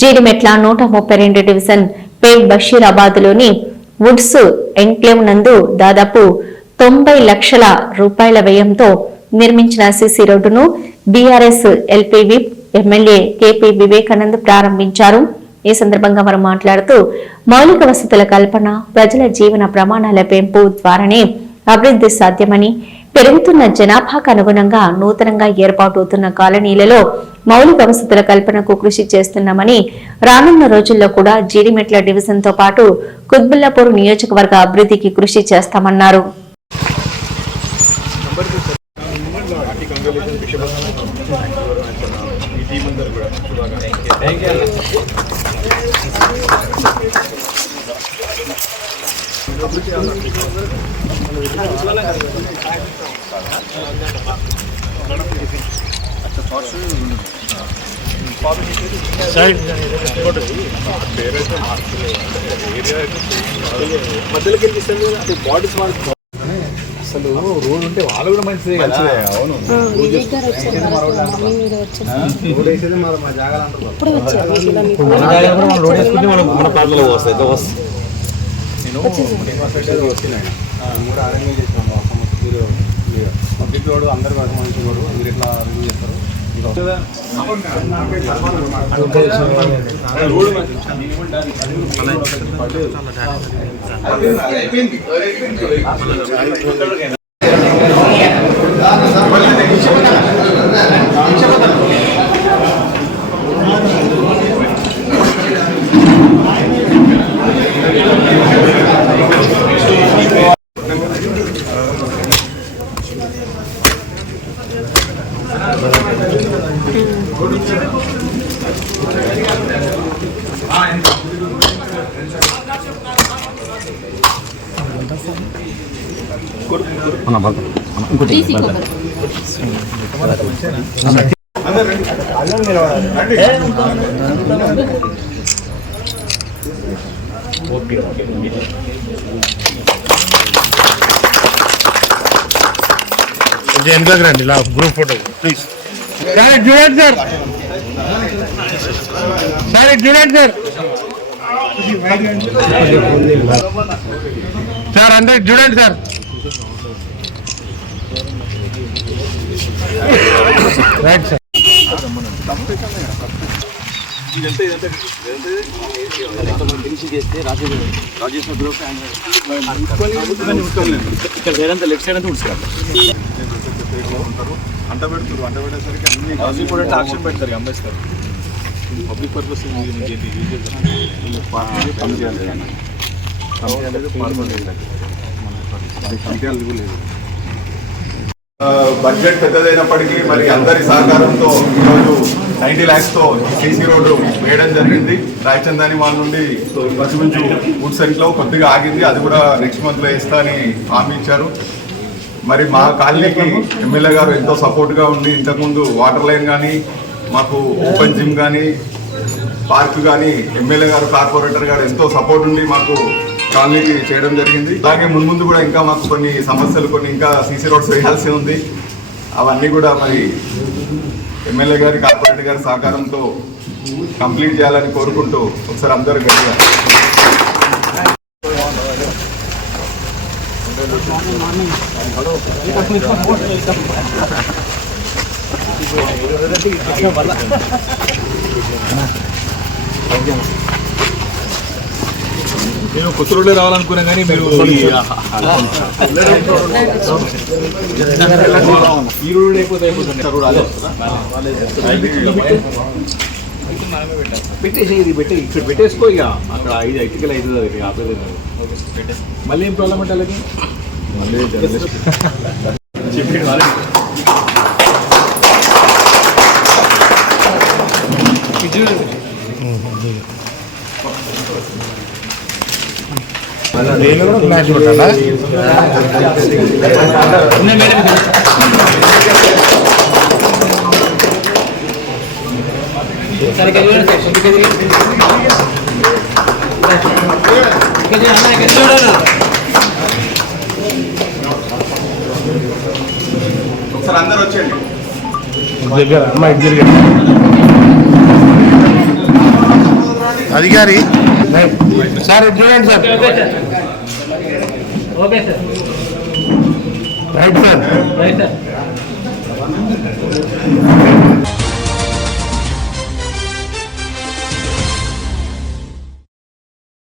Jeedimetla 132 division పేట్ బషీరాబాద్లోని Woods enclave నందు దాదాపు 90 లక్షల రూపాయల వ్యయంతో నిర్మించిన సీసీ రోడ్డును BRS LP MLA KP Vivekanand ప్రారంభించారు. ఈ సందర్భంగా వారు మాట్లాడుతూ మౌలిక వసతుల కల్పన, ప్రజల జీవన ప్రమాణాల పెంపు ద్వారానే అభివృద్ధి సాధ్యమని, పెరుగుతున్న జనాభాకు అనుగుణంగా నూతనంగా ఏర్పాటవుతున్న కాలనీలలో మౌలిక వసతుల కల్పనకు కృషి చేస్తున్నామని, రానున్న రోజుల్లో కూడా జీడిమెట్ల డివిజన్ తో పాటు కుత్బుల్లాపూర్ నియోజకవర్గ అభివృద్ధికి కృషి చేస్తామన్నారు. అసలు రోడ్ ఉంటే వాళ్ళు కూడా మంచిదే కదా. అవును, పబ్లిక్ రోడ్ అందరు మంచి రోడ్ మీరు ఎట్లా రివ్యూ చేస్తారు? రండి గ్రూప్ ఫోటో ప్లీజ్. చూడండి సార్, చూడండి సార్, సార్ అందరు చూడండి sir. Right sir. Left side అంతా ఉడుచుకోవాలి. అంట పెట్టేసరికి అన్ని కూడా యాక్షన్ పెడతారు, అమ్మేస్తారు. పబ్లిక్ పర్పస్ బడ్జెట్ పెద్దదైనప్పటికీ మరి అందరి సహకారంతో ఈరోజు 90 lakhsతో సీసీ రోడ్డు వేయడం జరిగింది. రాయచందాని వాళ్ళ నుండి ఇంచుమించు వుడ్స్ ఎంక్లేవ్ కొద్దిగా ఆగింది, అది కూడా నెక్స్ట్ మంత్లో వేస్తా అని హామీ ఇచ్చారు. మరి మా కాలనీకి ఎమ్మెల్యే గారు ఎంతో సపోర్ట్గా ఉండి ఇంతకుముందు వాటర్ లైన్ కానీ, మాకు ఓపెన్ జిమ్ కానీ, పార్క్ కానీ ఎమ్మెల్యే గారు, కార్పొరేటర్ గారు ఎంతో సపోర్ట్ ఉండి మాకు కాలనీకి చేయడం జరిగింది. అలాగే ముందు కూడా ఇంకా మాకు కొన్ని సమస్యలు, కొన్ని ఇంకా సీసీ రోడ్స్ వేయాల్సి ఉంది. అవన్నీ కూడా మరి ఎమ్మెల్యే గారి, కార్పొరేటర్ గారి సహకారంతో కంప్లీట్ చేయాలని కోరుకుంటూ ఒకసారి అందరూ గట్టిగా నేను కొత్త రోడ్లే రావాలనుకున్నా కానీ మీరు ఈ రోడ్ అయిపోతే పెట్టేసి ఇది ఇక్కడ పెట్టేసుకో. ఇక అక్కడ 5 ఐటికల్ అవుతుంది, ఆపేది. మళ్ళీ ఏం ప్రాబ్లం అంటే అలాగే మళ్ళీ చెప్పి మ్యాచ్ పెట్టాలా? ఒకసారి అందరూ వచ్చేయండి. దగ్గర అమ్మాయి జరిగింది. అధికారి సార్ చూడండి sir okay sir right sir right sir